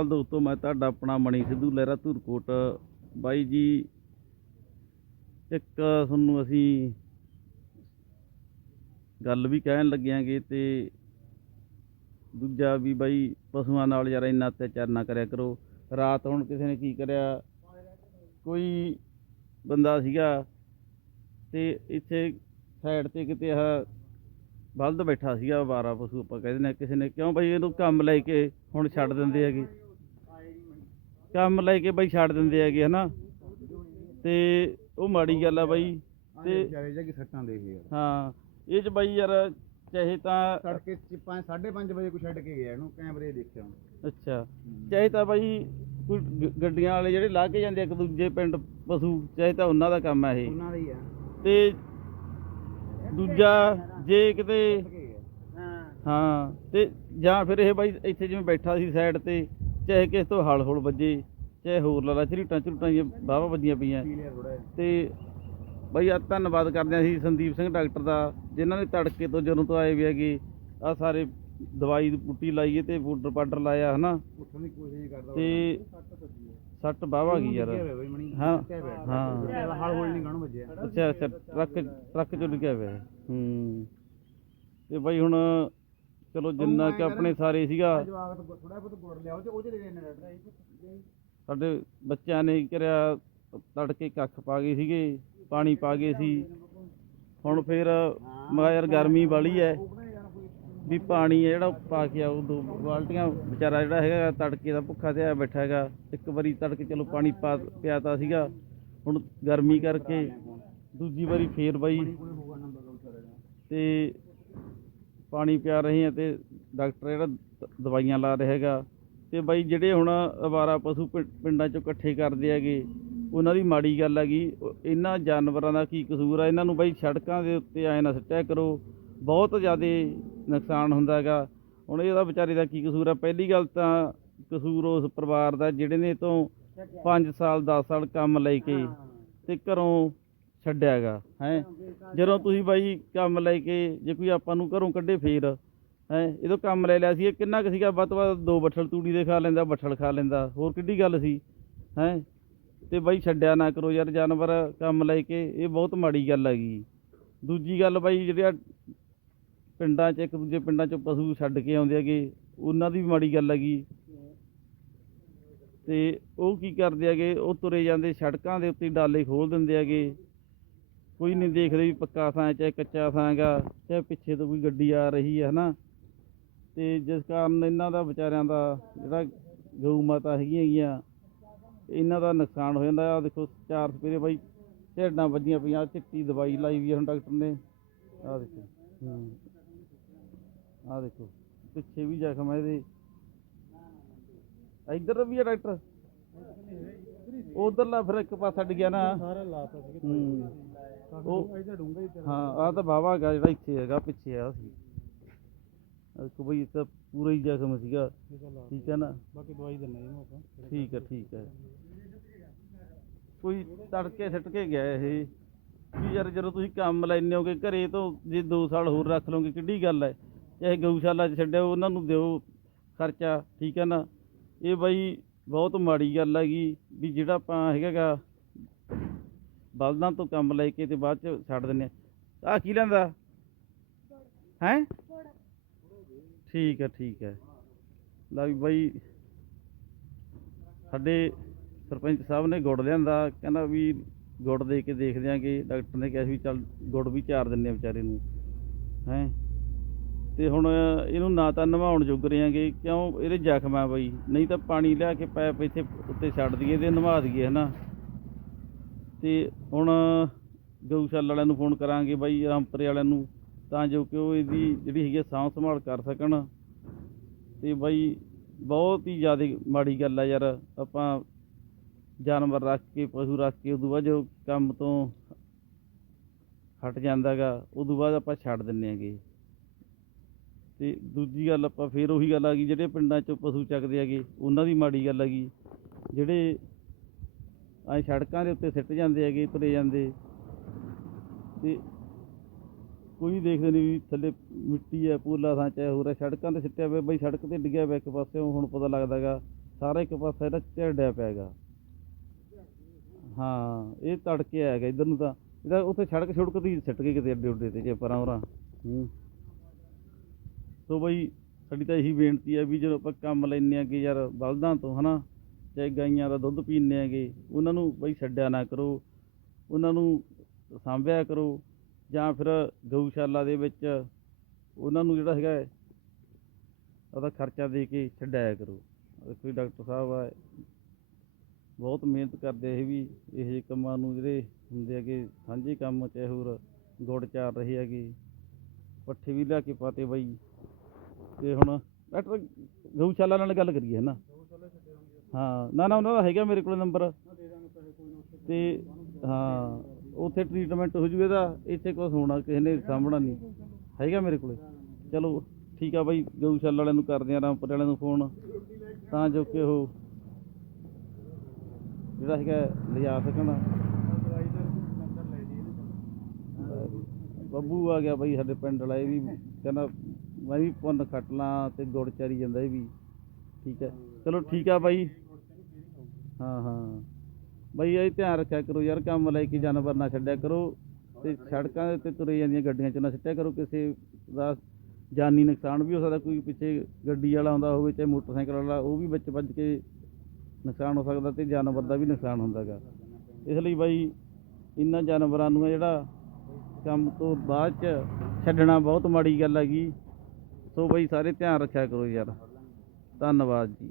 ਅਕਾਲ ਦੋਸਤੋ ਮੈਂ ਤੁਹਾਡਾ ਆਪਣਾ ਮਣੀ ਸਿੱਧੂ ਲਹਿਰਾ ਧੂਰਕੋਟ। ਬਾਈ ਜੀ, ਇੱਕ ਤੁਹਾਨੂੰ ਅਸੀਂ ਗੱਲ ਵੀ ਕਹਿਣ ਲੱਗਿਆਂਗੇ ਤੇ ਦੂਜਾ ਵੀ ਬਾਈ ਪਸ਼ੂਆਂ ਨਾਲ ਯਾਰ ਇੰਨਾ ਅਤਿਆਚਾਰ ਨਾ ਕਰਿਆ ਕਰੋ। ਰਾਤ ਹੁਣ ਕਿਸੇ ਨੇ ਕੀ ਕਰਿਆ? ਕੋਈ ਬੰਦਾ ਸੀਗਾ ਤੇ ਇੱਥੇ ਸਾਈਡ ਤੇ ਕਿਤੇ ਆ ਬਲਦ ਬੈਠਾ ਸੀਗਾ, ਵਾਰਾ ਪਸ਼ੂ ਆਪਾਂ ਕਹਿੰਦੇ ਨੇ, ਕਿਸੇ ਨੇ ਕਿਉਂ ਬਈ ਇਹਨੂੰ ਕੰਮ ਲੈ ਕੇ ਹੁਣ ਛੱਡ ਦਿੰਦੇ ਹੈਗੇ? ਕੰਮ ਲੈ ਕੇ ਬਈ ਛੱਡ ਦਿੰਦੇ ਹੈਗੇ ਹਨਾ? ਤੇ ਉਹ ਮਾੜੀ ਗੱਲ ਆ ਬਾਈ ਤੇ ਵਿਚਾਰੇ ਜੱਗੀ ਸੱਟਾਂ ਦੇ ਯਾਰ। ਹਾਂ ਇਹ ਚ ਬਾਈ ਯਾਰ ਚਾਹੇ ਤਾਂ ਤੜਕੇ 5 5:30 ਵਜੇ ਕੋ ਛੱਡ ਕੇ ਗਿਆ ਇਹਨੂੰ ਕੈਮਰੇ ਦੇਖਿਆ ਅੱਛਾ ਚਾਹੇ ਤਾਂ ਬਾਈ ਕੋਈ ਗੱਡੀਆਂ ਵਾਲੇ ਜਿਹੜੇ ਲਾ ਕੇ ਜਾਂਦੇ ਇੱਕ ਦੂਜੇ ਪਿੰਡ ਪਸ਼ੂ ਚਾਹੇ ਤਾਂ ਉਹਨਾਂ ਦਾ ਕੰਮ ਹੈ ਇਹ। ਉਹਨਾਂ ਦਾ ਹੀ ਆ। ਤੇ ਦੂਜਾ ਜੇ ਕਿਤੇ ਹਾਂ ਹਾਂ ਤੇ ਜਾਂ ਫਿਰ ਇਹ ਬਾਈ ਇੱਥੇ ਜਿਵੇਂ ਬੈਠਾ ਸੀ ਸਾਈਡ ਤੇ ਚਾਹੇ ਕਿਸੇ ਤੋਂ ਹਲ ਹੁਲ ਵੱਜੇ ਚਾਹੇ ਹੋਰ ਲਾਲਾ ਝਰੀਟਾਂ ਝਰੂਟਾਂ ਜਿਹੀਆਂ ਬਾਵਾ ਵੱਜੀਆਂ ਪਈਆਂ। ਤੇ ਬਾਈ ਆ ਧੰਨਵਾਦ ਕਰਦੇ ਹਾਂ ਅਸੀਂ ਸੰਦੀਪ ਸਿੰਘ ਡਾਕਟਰ ਦਾ ਜਿਨ੍ਹਾਂ ਨੇ ਤੜਕੇ ਤੋਂ ਜਦੋਂ ਤੋਂ ਆਏ ਵੀ ਹੈਗੇ ਆ ਸਾਰੇ ਦਵਾਈ ਦੀ ਬੂਟੀ ਲਾਈਏ ਤੇ ਪਾਊਡਰ ਪਾਡਰ ਲਾਇਆ ਹਨਾ? ਤੇ ਸੱਟ ਬਾਵਾ ਗਈ ਯਾਰ। ਹਾਂ ਹਾਂ। ਹਾਲ ਹੋਲ ਨਹੀਂ ਗਾਣੋ ਵੱਜਿਆ। ਅੱਛਾ ਅੱਛਾ ਟਰੱਕ ਟਰੱਕ ਚੋਂ ਡਿੱਗਿਆ ਹੋਇਆ ਹੈ। ਤੇ ਬਾਈ ਹੁਣ ਚਲੋ ਜਿੰਨਾ ਕਿ ਆਪਣੇ ਸਾਰੇ ਸੀਗਾ। ਥੋੜਾ ਬਹੁਤ ਗੁੜ ਲਿਆਓ ਤੇ ਉਹ ਚ ਦੇ ਡਾਕਟਰ ਸਾਡੇ ਬੱਚਿਆਂ ਨੇ ਕਰਿਆ, ਤੜਕੇ ਕੱਖ ਪਾ ਗਏ ਸੀਗੇ, ਪਾਣੀ ਪਾ ਗਏ ਸੀ। ਹੁਣ ਫਿਰ ਮੈਂ ਯਾਰ ਗਰਮੀ ਵਾਲੀ ਐ, ਵੀ ਪਾਣੀ ਹੈ ਜਿਹੜਾ ਪਾ ਕੇ ਆਉ ਦੋ ਬਾਲਟੀਆਂ, ਵਿਚਾਰਾ ਜਿਹੜਾ ਹੈਗਾ ਤੜਕੇ ਦਾ ਭੁੱਖਾ ਤੇ ਆ ਬੈਠਾ ਹੈਗਾ, ਇੱਕ ਵਾਰੀ ਤੜਕੇ ਚਲੋ ਪਾਣੀ ਪਾ, ਪਿਆਤਾ ਸੀਗਾ, ਹੁਣ ਗਰਮੀ ਕਰਕੇ ਦੂਜੀ ਵਾਰੀ ਫੇਰ ਬਾਈ ਤੇ ਪਾਣੀ ਪਿਆ ਰਹੇ ਆ ਤੇ ਡਾਕਟਰ ਜਿਹੜਾ ਦਵਾਈਆਂ ਲਾ ਰਿਹਾ ਹੈਗਾ ਤੇ ਬਾਈ ਜਿਹੜੇ ਹੁਣ ਅਵਾਰਾ ਪਸ਼ੂ ਪਿੰ- ਪਿੰਡਾਂ ਚੋਂ ਇਕੱਠੇ ਕਰਦੇ ਹੈਗੇ, ਉਹਨਾਂ ਦੀ ਮਾੜੀ ਗੱਲ ਹੈਗੀ, ਉਹ- ਇਹਨਾਂ ਜਾਨਵਰਾਂ ਦਾ ਕੀ ਕਸੂਰ ਆ? ਇਹਨਾਂ ਨੂੰ ਬਾਈ ਸੜਕਾਂ ਦੇ ਉੱਤੇ ਆਏ ਨਾ ਸਿੱਟਿਆ ਕਰੋ, ਬਹੁਤ ਜ਼ਿਆਦਾ ਨੁਕਸਾਨ ਹੁੰਦਾ ਹੈਗਾ। ਹੁਣ ਇਹਦਾ ਵਿਚਾਰੇ ਦਾ ਕੀ ਕਸੂਰ ਆ? ਪਹਿਲੀ ਗੱਲ ਤਾਂ ਕਸੂਰ ਉਸ ਪਰਿਵਾਰ ਦਾ, ਜਿਹੜੇ ਨੇ ਤੋਂ 5 ਸਾਲ 10 ਸਾਲ ਕੰਮ ਲੈ ਕੇ ਤੇ ਘਰੋਂ ਛੱਡਿਆ ਹੈਗਾ, ਹੈ? ਜਦੋਂ ਤੁਸੀਂ ਬਾਈ ਕੰਮ ਲੈ ਕੇ ਜੇ ਕੋਈ ਆਪਾਂ ਨੂੰ ਘਰੋਂ ਕੱਢੇ ਫੇਰ ਹੈ, ਇਹਦੋਂ ਕੰਮ ਲੈ ਲਿਆ ਸੀ, ਇਹ ਕਿੰਨਾ ਕੁ ਸੀਗਾ? ਵੱਧ ਤੋਂ ਵੱਧ ਦੋ ਬੱਠਲ ਤੂੜੀ ਦੇ ਖਾ ਲੈਂਦਾ, ਬੱਠਲ ਖਾ ਲੈਂਦਾ, ਹੋਰ ਕਿੱਡੀ ਗੱਲ ਸੀ? ਹੈ? ਤੇ ਬਾਈ ਛੱਡਿਆ ਨਾ ਕਰੋ ਯਾਰ, ਜਾਨਵਰ ਕੰਮ ਲੈ ਕੇ, ਇਹ ਬਹੁਤ ਮਾੜੀ ਗੱਲ ਹੈਗੀ। ਦੂਜੀ ਗੱਲ ਬਾਈ ਜਿਹੜਿਆ ਪਿੰਡਾਂ 'ਚ, ਇੱਕ ਦੂਜੇ ਪਿੰਡਾਂ 'ਚ ਪਸ਼ੂ ਛੱਡ ਕੇ ਆਉਂਦੇ ਹੈਗੇ, ਉਹਨਾਂ ਦੀ ਵੀ ਮਾੜੀ ਗੱਲ ਹੈਗੀ। ਤੇ ਉਹ ਕੀ ਕਰਦੇ ਹੈਗੇ? ਉਹ ਤੁਰੇ ਜਾਂਦੇ, ਸੜਕਾਂ ਦੇ ਉੱਤੇ ਡਾਲੇ ਖੋਲ ਦਿੰਦੇ ਹੈਗੇ। ਕੋਈ ਨਹੀਂ ਦੇਖਦੇ ਵੀ ਪੱਕਾ ਥਾਂ ਚਾਹੇ ਕੱਚਾ ਥਾਂ ਹੈਗਾ, ਚਾਹੇ ਪਿੱਛੇ ਤੋਂ ਕੋਈ ਗੱਡੀ ਆ ਰਹੀ ਹੈ, ਹਨਾ? ਤੇ ਜਿਸ ਕਾਰਨ ਇਹਨਾਂ ਦਾ ਵਿਚਾਰਿਆਂ ਦਾ ਜਿਹੜਾ ਗਊ ਮਾਤਾ ਹੈਗੀਆਂ ਹੈਗੀਆਂ ਇਹਨਾਂ ਦਾ ਨੁਕਸਾਨ ਹੋ ਜਾਂਦਾ। ਆ ਦੇਖੋ ਚਾਰ ਸਪੇਰੇ ਬਾਈ ਝੇਡਾਂ ਵੱਜੀਆਂ ਪਈਆਂ ਚਿੱਟੀ ਦਵਾਈ ਲਾਈ ਵੀ ਆ ਹੁਣ ਡਾਕਟਰ ਨੇ। ਆਹ ਦੇਖੋ ਹੂੰ ਆਹ ਦੇਖੋ ਪਿੱਛੇ ਵੀ ਜ਼ਖਮ ਹੈ ਇਹਦੇ। ਇੱਧਰ ਵੀ ਆ ਡਾਕਟਰ। ਉਧਰਲਾ ਫਿਰ ਇੱਕ ਪਾਸਾ ਡਿੱਗਿਆ ਨਾ। ਸਾਰਾ ਲਾਤਾ ਸੀ ਉਹ ਹਾਂ ਆ ਤਾਂ ਬਾਵਾ ਹੈਗਾ ਜਿਹੜਾ ਇੱਥੇ ਹੈਗਾ ਪਿੱਛੇ ਆ। ਸੀ ਦੇਖੋ ਬਈ ਇਹ ਤਾਂ ਪੂਰਾ ਹੀ ਜ਼ਖਮ ਸੀਗਾ। ਠੀਕ ਹੈ ਨਾ? ਬਾਕੀ ਦਵਾਈ ਦਿੰਨੇ ਇਹਨੂੰ ਆਪਾਂ। ਠੀਕ ਹੈ ਠੀਕ ਹੈ। ਕੋਈ ਤੜਕੇ ਸਿੱਟ ਕੇ ਗਿਆ ਇਹ। ਵੀ ਯਾਰ ਜਦੋਂ ਤੁਸੀਂ ਕੰਮ ਲੈਣੇ ਹੋਗੇ ਘਰੇ ਤੋਂ ਜੇ 2 ਸਾਲ ਹੋਰ ਰੱਖ ਲਓਗੇ ਕਿੱਡੀ ਗੱਲ ਹੈ। ਚਾਹੇ ਗਊਸ਼ਾਲਾ 'ਚ ਛੱਡਿਓ ਉਹਨਾਂ ਨੂੰ ਦਿਓ ਖਰਚਾ ਠੀਕ ਹੈ ਨਾ? ਇਹ ਬਾਈ ਬਹੁਤ ਮਾੜੀ ਗੱਲ ਹੈਗੀ ਵੀ ਜਿਹੜਾ ਆਪਾਂ ਹੈਗਾਗਾ ਬਲਦਾਂ ਤੋਂ ਕੰਮ ਲੈ ਕੇ ਤੇ ਬਾਅਦ ਚ ਛੱਡ ਦਿੰਨੇ ਆ ਕੀ ਲੈਂਦਾ? ਹੈ? ਠੀਕ ਹੈ ਠੀਕ ਹੈ। ਲੈ ਵੀ ਬਾਈ, ਸਾਡੇ ਸਰਪੰਚ ਸਾਹਿਬ ਨੇ ਗੁੜ ਲਿਆਂਦਾ, ਕਹਿੰਦਾ ਵੀ ਗੁੜ ਦੇ ਕੇ ਦੇਖ ਦਿਆਂਗੇ ਡਾਕਟਰ ਨੇ ਕਿਹਾ ਸੀ ਵੀ ਚੱਲ ਗੁੜ ਵੀ ਚਾਰ ਦਿੰਨੇ ਆ ਵਿਚਾਰੇ ਨੂੰ, ਹੈ। ਤੇ ਹੁਣ ਇਹਨੂੰ ਨਾ ਤਾਂ ਨਵਾਉਣ ਜੋਗ ਰਿਆਂਗੇ ਕਿਉਂ? ਇਹਦੇ ਜ਼ਖਮ ਆ ਬਾਈ। ਨਹੀਂ ਤਾਂ ਪਾਣੀ ਲਿਆ ਕੇ ਪੈਪ ਇੱਥੇ ਉੱਤੇ ਛੱਡ ਦਈਏ ਤੇ ਨਵਾ ਦਈਏ, ਹਨਾ। ਤੇ ਹੁਣ ਗਊਸ਼ਾਲਾ ਵਾਲਿਆਂ ਨੂੰ ਫੋਨ ਕਰਾਂਗੇ ਬਾਈ, ਰਾਮਪੁਰੇ ਵਾਲਿਆਂ ਨੂੰ। ਤਾਂ ਜੋ ਕਿ ਉਹ ਇਹਦੀ ਜਿਹੜੀ ਹੈਗੀ ਆ ਸਾਂਭ ਸੰਭਾਲ ਕਰ ਸਕਣ। ਤੇ ਬਾਈ, ਬਹੁਤ ਹੀ ਜ਼ਿਆਦਾ ਮਾੜੀ ਗੱਲ ਆ ਯਾਰ, ਆਪਾਂ ਜਾਨਵਰ ਰੱਖ ਕੇ, ਪਸ਼ੂ ਰੱਖ ਕੇ, ਉਦੋਂ ਬਾਅਦ ਜੋ ਕੰਮ ਤੋਂ ਹਟ ਜਾਂਦਾਗਾ ਉਦੋਂ ਬਾਅਦ ਆਪਾਂ ਛੱਡ ਦਿੰਨੇ ਹੈਗੇ। ਤੇ ਦੂਜੀ ਗੱਲ ਆਪਾਂ ਫੇਰ ਉਹੀ ਗੱਲ ਆ ਗਈ, ਜਿਹੜੇ ਪਿੰਡਾਂ 'ਚੋਂ ਪਸ਼ੂ ਚੱਕਦੇ ਹੈਗੇ, ਉਹਨਾਂ ਦੀ ਮਾੜੀ ਗੱਲ ਹੈਗੀ ਜਿਹੜੇ ਐ ਸੜਕਾਂ ਦੇ ਉੱਤੇ ਸਿੱਟ ਜਾਂਦੇ ਹੈਗੇ, ਤੁਰੇ ਜਾਂਦੇ। ਤੇ ਕੋਈ ਦੇਖਦੇ ਨਹੀਂ ਵੀ ਥੱਲੇ ਮਿੱਟੀ ਹੈ ਪੂਲਾ ਥਾਂ ਚਾਹੇ ਹੋਰ ਹੈ ਸੜਕਾਂ ਤੇ ਸਿੱਟਿਆ ਪਿਆ ਬਈ ਸੜਕ ਤੇ ਡਿੱਗਿਆ ਪਿਆ ਇੱਕ ਪਾਸੇ ਹੁਣ ਪਤਾ ਲੱਗਦਾਗਾ ਸਾਰਾ ਇੱਕ ਪਾਸਾ ਇਹਦਾ ਝੜਿਆ ਪਿਆਗਾ ਹਾਂ ਇਹ ਤੜਕੇ ਆਏਗਾ ਇਧਰ ਨੂੰ ਤਾਂ ਇਹਦਾ ਉੱਥੇ ਸੜਕ ਛੁੜਕ ਦੀ ਸਿੱਟ ਕੇ ਕਿਤੇ ਅੱਡੇ ਉੱਡੇ ਤੇ ਜੇ ਪਰਾਂ ਉਰਾਂ। ਹੂੰ। ਸੋ ਬਈ ਸਾਡੀ ਤਾਂ ਇਹੀ ਬੇਨਤੀ ਹੈ ਵੀ ਜਦੋਂ ਆਪਾਂ ਕੰਮ ਲੈਂਦੇ ਆ ਕਿ ਯਾਰ ਬਲਦਾਂ ਤੋਂ ਹਨਾ ਚਾਹੇ ਗਾਈਆਂ ਦਾ ਦੁੱਧ ਪੀਂਦੇ ਆਗੇ ਉਹਨਾਂ ਨੂੰ ਬਈ ਛੱਡਿਆ ਨਾ ਕਰੋ ਉਹਨਾਂ ਨੂੰ ਸਾਂਭਿਆ ਕਰੋ ਜਾਂ ਫਿਰ ਗਊਸ਼ਾਲਾ ਦੇ ਵਿੱਚ ਉਹਨਾਂ ਨੂੰ ਜਿਹੜਾ ਹੈਗਾ ਉਹਦਾ ਖਰਚਾ ਦੇ ਕੇ ਛੱਡਾਇਆ ਕਰੋ। ਕੋਈ ਡਾਕਟਰ ਸਾਹਿਬ ਆ, ਬਹੁਤ ਮਿਹਨਤ ਕਰਦੇ ਇਹ ਵੀ, ਇਹ ਜਿਹੇ ਕੰਮਾਂ ਨੂੰ ਜਿਹੜੇ ਹੁੰਦੇ ਹੈਗੇ, ਸਾਂਝੇ ਕੰਮ ਚਾਹੇ ਹੋਰ ਗੁੜ ਚਾਰ ਰਹੇ ਹੈਗੇ, ਪੱਠੇ ਵੀ ਲਿਆ ਕੇ ਪਾਤੇ ਬਾਈ। ਤੇ ਹੁਣ ਡਾਕਟਰ ਗਊਸ਼ਾਲਾ ਨਾਲ ਗੱਲ ਕਰੀਏ, ਹੈ ਨਾ? ਹਾਂ, ਨਾ ਨਾ, ਉਹਨਾਂ ਦਾ ਹੈਗਾ ਮੇਰੇ ਕੋਲ ਨੰਬਰ। ਤੇ, ਹਾਂ ਉੱਥੇ ਟ੍ਰੀਟਮੈਂਟ ਹੋ ਜੂਗਾ ਇਹਦਾ ਇੱਥੇ ਕੁਛ ਹੋਣਾ, ਕਿਸੇ ਨੇ ਸਾਂਭਣਾ ਨਹੀਂ। ਹੈਗਾ ਮੇਰੇ ਕੋਲੇ। ਚਲੋ, ਠੀਕ ਆ ਬਾਈ ਗਊਸ਼ਾਲਾ ਵਾਲਿਆਂ ਨੂੰ ਕਰਦੇ ਆ, ਰਾਮਪੁਰ ਵਾਲਿਆਂ ਨੂੰ ਫੋਨ ਤਾਂ ਜੋ ਕਿ ਉਹ ਜਿਹੜਾ ਹੈਗਾ ਲਿਜਾ ਸਕਣ। ਬੱਬੂ ਆ ਗਿਆ ਬਾਈ ਸਾਡੇ ਪਿੰਡ ਵਾਲਾ, ਇਹ ਵੀ ਕਹਿੰਦਾ, ਮੈਂ ਵੀ ਪੁੰਨ ਖੱਟ ਲਾਂ ਤੇ ਗੁੜ ਚਰੀ ਜਾਂਦਾ ਇਹ ਵੀ। ਠੀਕ ਹੈ। ਚਲੋ ਠੀਕ ਆ ਬਾਈ। ਹਾਂ ਹਾਂ। ਬਾਈ ਇਹ ਧਿਆਨ ਰੱਖਿਆ ਕਰੋ ਯਾਰ, ਕੰਮ ਲੈ ਕੇ ਜਾਨਵਰ ਨਾ ਛੱਡਿਆ ਕਰੋ ਤੇ ਸੜਕਾਂ ਦੇ ਉੱਤੇ ਤੁਰੇ ਜਾਂਦੀਆਂ ਗੱਡੀਆਂ 'ਚ ਨਾ ਸਿੱਟਿਆ ਕਰੋ ਕਿਸੇ ਦਾ ਜਾਨੀ ਨੁਕਸਾਨ ਵੀ ਹੋ ਸਕਦਾ, ਕੋਈ ਪਿੱਛੇ ਗੱਡੀ ਵਾਲਾ ਆਉਂਦਾ ਹੋਵੇ, ਚਾਹੇ ਮੋਟਰਸਾਈਕਲ ਵਾਲਾ, ਉਹ ਵੀ ਵਿੱਚ ਵੱਜ ਕੇ ਨੁਕਸਾਨ ਹੋ ਸਕਦਾ ਤੇ ਜਾਨਵਰ ਦਾ ਵੀ ਨੁਕਸਾਨ ਹੁੰਦਾ ਗਾ। ਇਸ ਲਈ ਬਾਈ ਇਹਨਾਂ ਜਾਨਵਰਾਂ ਨੂੰ ਜਿਹੜਾ ਕੰਮ ਤੋਂ ਬਾਅਦ ਚ ਛੱਡਣਾ ਬਹੁਤ ਮਾੜੀ ਗੱਲ ਹੈਗੀ। ਸੋ ਬਾਈ ਸਾਰੇ ਧਿਆਨ ਰੱਖਿਆ ਕਰੋ ਯਾਰ। ਧੰਨਵਾਦ ਜੀ।